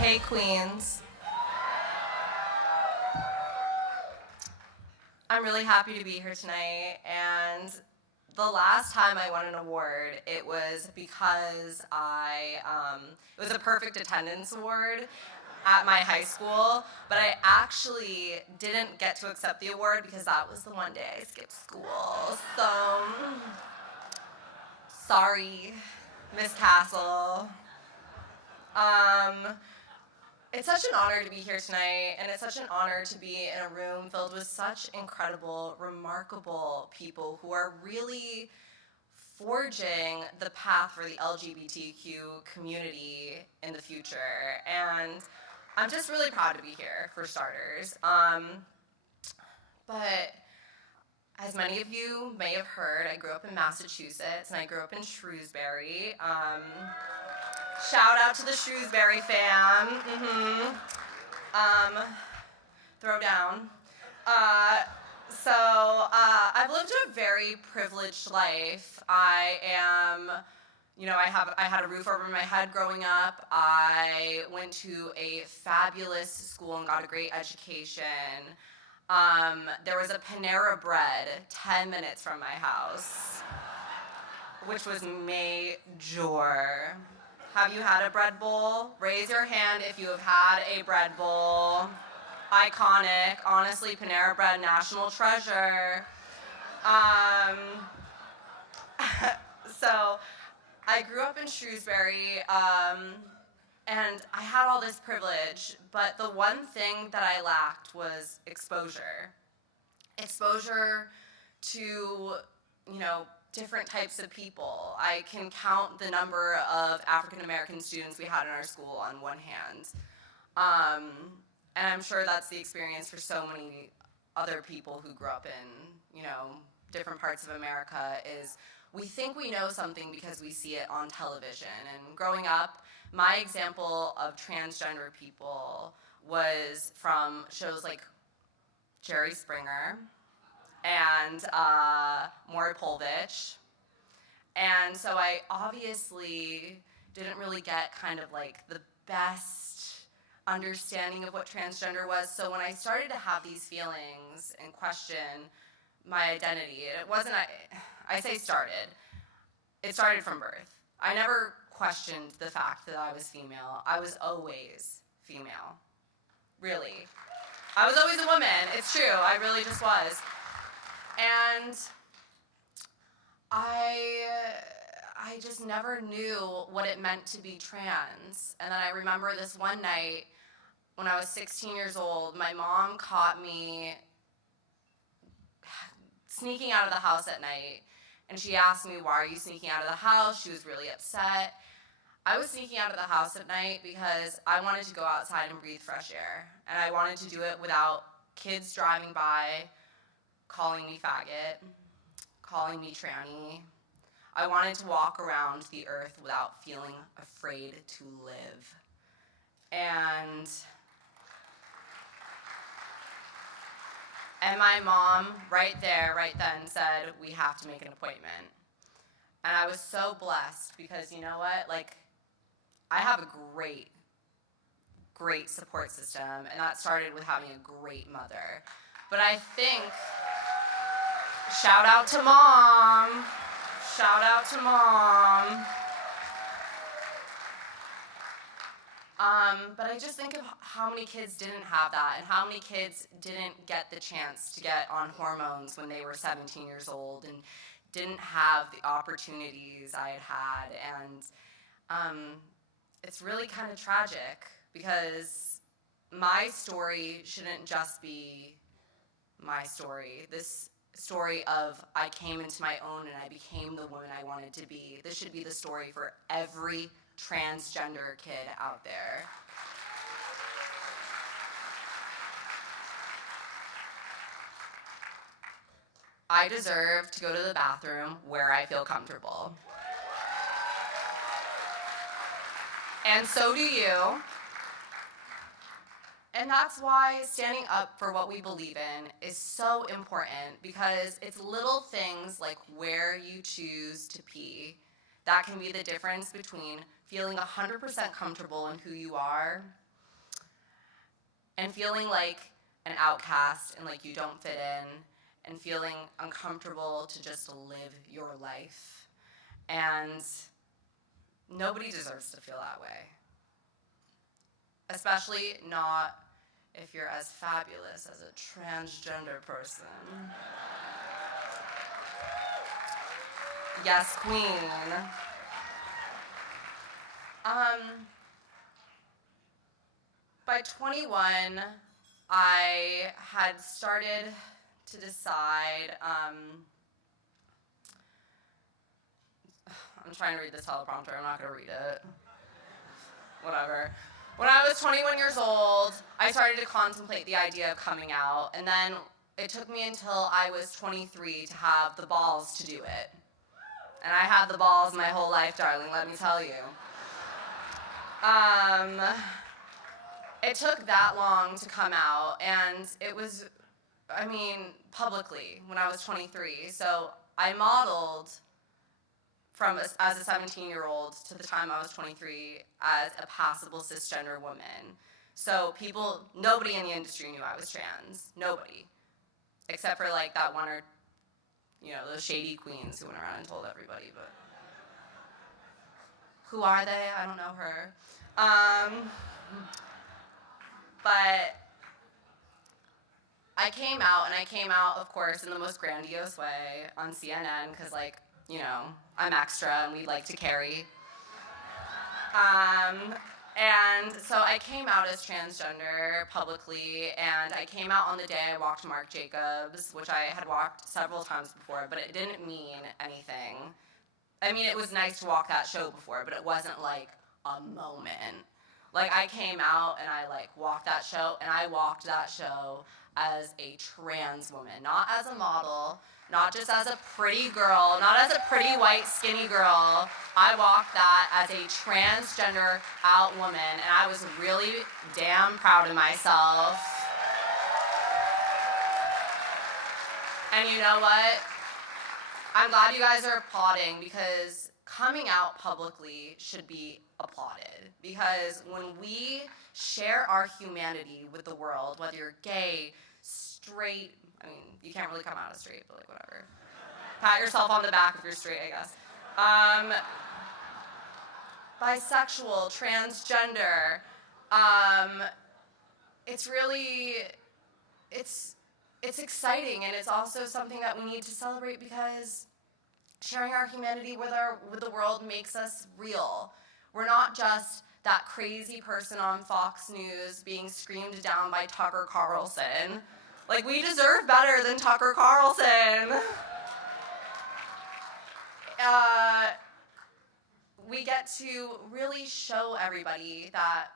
Hey, Queens. I'm really happy to be here tonight, and the last time I won an award, it was because it was a perfect attendance award at my high school, but I actually didn't get to accept the award because that was the one day I skipped school. So, sorry, Miss Castle. It's such an honor to be here tonight, and it's such an honor to be in a room filled with such incredible, remarkable people who are really forging the path for the LGBTQ community in the future. And I'm just really proud to be here, for starters. But as many of you may have heard, I grew up in Massachusetts, and I grew up in Shrewsbury. Shout out to the Shrewsbury fam. Throw down. I've lived a very privileged life. I had a roof over my head growing up. I went to a fabulous school and got a great education. There was a Panera Bread 10 minutes from my house, which was major. Have you had a bread bowl? Raise your hand if you have had a bread bowl. Iconic, honestly, Panera Bread, national treasure. So I grew up in Shrewsbury, and I had all this privilege, but the one thing that I lacked was exposure. Exposure to, different types of people. I can count the number of African American students we had in our school on one hand. And I'm sure that's the experience for so many other people who grew up in, different parts of America, is we think we know something because we see it on television. And growing up, my example of transgender people was from shows like Jerry Springer and Maury Povich. And so I obviously didn't really get kind of like the best understanding of what transgender was. So when I started to have these feelings and question my identity, it wasn't, I say started, it started from birth. I never questioned the fact that I was female. I was always female, really. I was always a woman, it's true, I really just was. And I just never knew what it meant to be trans. And then I remember this one night when I was 16 years old, my mom caught me sneaking out of the house at night. And she asked me, "Why are you sneaking out of the house?" She was really upset. I was sneaking out of the house at night because I wanted to go outside and breathe fresh air. And I wanted to do it without kids driving by, calling me faggot, calling me tranny. I wanted to walk around the earth without feeling afraid to live. And my mom, right there, right then, said, "We have to make an appointment." And I was so blessed because, you know what, I have a great support system, and that started with having a great mother. But I think, shout out to Mom. Shout out to Mom. But I just think of how many kids didn't have that, and how many kids didn't get the chance to get on hormones when they were 17 years old and didn't have the opportunities I had had. And it's really kind of tragic because my story shouldn't just be my story. This story of I came into my own and I became the woman I wanted to be. This should be the story for every transgender kid out there. I deserve to go to the bathroom where I feel comfortable. And so do you. And that's why standing up for what we believe in is so important, because it's little things like where you choose to pee that can be the difference between feeling 100% comfortable in who you are and feeling like an outcast and like you don't fit in and feeling uncomfortable to just live your life. And nobody deserves to feel that way. Especially not if you're as fabulous as a transgender person. Yes, queen. By 21, I had started to decide, I'm trying to read this teleprompter, I'm not gonna read it. Whatever. When I was 21 years old, I started to contemplate the idea of coming out, and then it took me until I was 23 to have the balls to do it. And I had the balls my whole life, darling, let me tell you. It took that long to come out, and it was, publicly, when I was 23. So I modeled as a 17-year-old to the time I was 23 as a passable cisgender woman. So nobody in the industry knew I was trans. Nobody. Except for like that one or, those shady queens who went around and told everybody, but who are they? I don't know her. But I came out, and I came out, of course, in the most grandiose way on CNN, because, I'm extra, and we like to carry. And so I came out as transgender publicly, and I came out on the day I walked Marc Jacobs, which I had walked several times before, but it didn't mean anything. It was nice to walk that show before, but it wasn't like a moment. Like, I came out and I walked that show, and I walked that show as a trans woman, not as a model, not just as a pretty girl, not as a pretty white skinny girl. I walked that as a transgender out woman, and I was really damn proud of myself. And you know what? I'm glad you guys are applauding, because coming out publicly should be applauded, because when we share our humanity with the world, whether you're gay, straight, you can't really come out as straight, but whatever. Pat yourself on the back if you're straight, I guess. Bisexual, transgender, it's exciting, and it's also something that we need to celebrate, because sharing our humanity with the world makes us real. We're not just that crazy person on Fox News being screamed down by Tucker Carlson. We deserve better than Tucker Carlson. We get to really show everybody that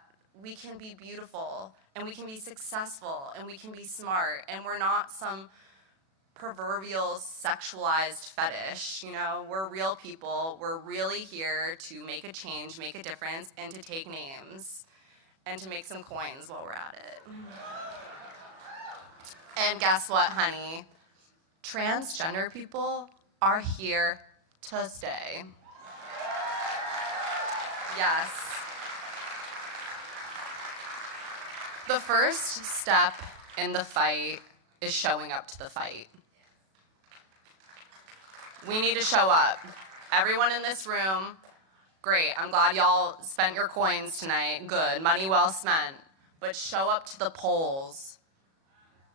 we can be beautiful, and we can be successful, and we can be smart, and we're not some proverbial sexualized fetish. We're real people. We're really here to make a change, make a difference, and to take names, and to make some coins while we're at it. And guess what, honey? Transgender people are here to stay. Yes. The first step in the fight is showing up to the fight. We need to show up. Everyone in this room, great. I'm glad y'all spent your coins tonight. Good. Money well spent. But show up to the polls.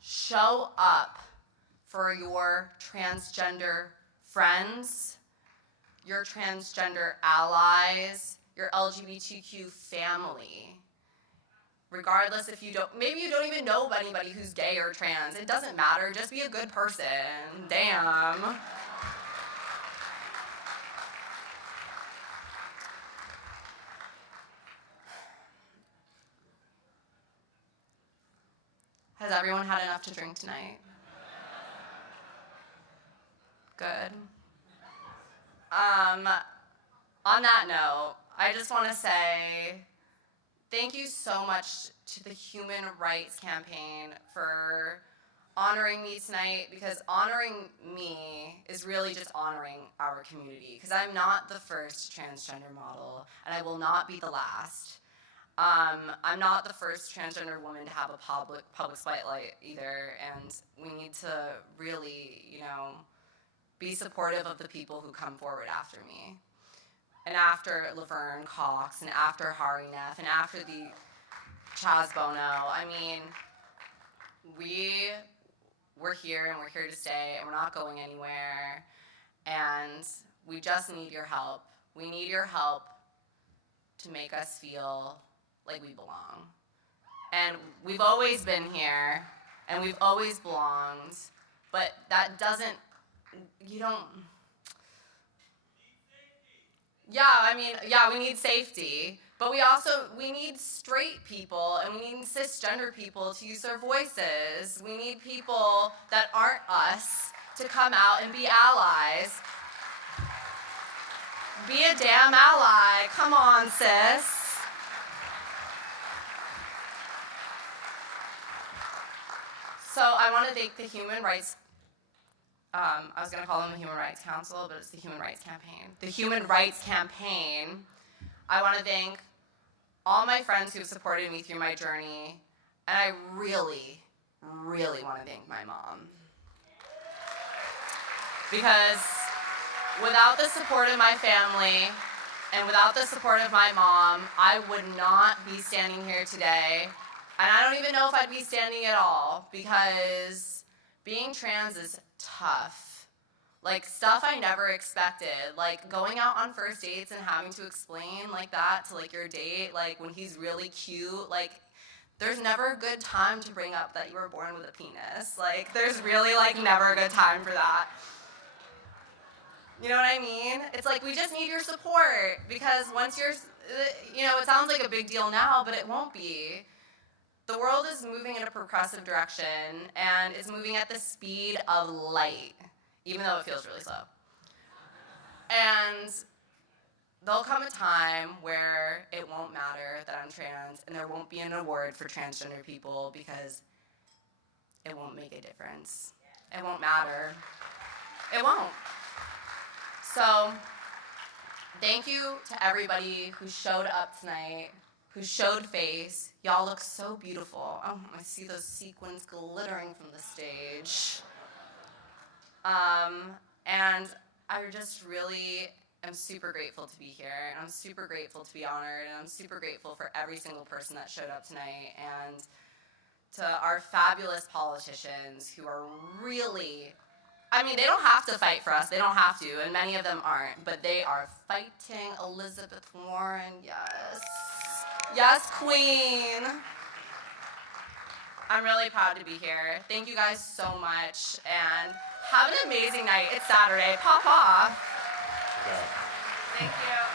Show up for your transgender friends, your transgender allies, your LGBTQ family. Regardless if maybe you don't even know anybody who's gay or trans. It doesn't matter. Just be a good person. Damn. Has everyone had enough to drink tonight? Good. On that note, I just want to say thank you so much to the Human Rights Campaign for honoring me tonight, because honoring me is really just honoring our community, because I'm not the first transgender model, and I will not be the last. I'm not the first transgender woman to have a public spotlight either, and we need to really, be supportive of the people who come forward after me, and after Laverne Cox, and after Hari Neff, and after the Chaz Bono. I mean, we're here, and we're here to stay, and we're not going anywhere, and we just need your help. We need your help to make us feel like we belong. And we've always been here, and we've always belonged, but that doesn't, we need safety, but we need straight people, and we need cisgender people to use their voices. We need people that aren't us to come out and be allies. Be a damn ally. Come on, sis. So I want to thank the Human Rights, I was going to call them the Human Rights Council, but it's the Human Rights Campaign. The Human Rights Campaign. I want to thank all my friends who have supported me through my journey, and I really, really want to thank my mom. Because without the support of my family, and without the support of my mom, I would not be standing here today. And I don't even know if I'd be standing at all, because being trans is tough. Like, stuff I never expected. Like, going out on first dates and having to explain like that to like your date, like when he's really cute, like there's never a good time to bring up that you were born with a penis. Like, there's really like never a good time for that. You know what I mean? It's like, we just need your support, because once you're, it sounds like a big deal now, but it won't be. The world is moving in a progressive direction, and it's moving at the speed of light, even though it feels really slow. And there'll come a time where it won't matter that I'm trans, and there won't be an award for transgender people, because it won't make a difference. It won't matter. It won't. So, thank you to everybody who showed up tonight, who showed face. Y'all look so beautiful. Oh, I see those sequins glittering from the stage. And I just really am super grateful to be here, and I'm super grateful to be honored, and I'm super grateful for every single person that showed up tonight, and to our fabulous politicians who are really, they don't have to fight for us. They don't have to, and many of them aren't, but they are fighting. Elizabeth Warren, yes. Yes, queen. I'm really proud to be here. Thank you guys so much, and have an amazing night. It's Saturday. Pop off. Yeah. Thank you.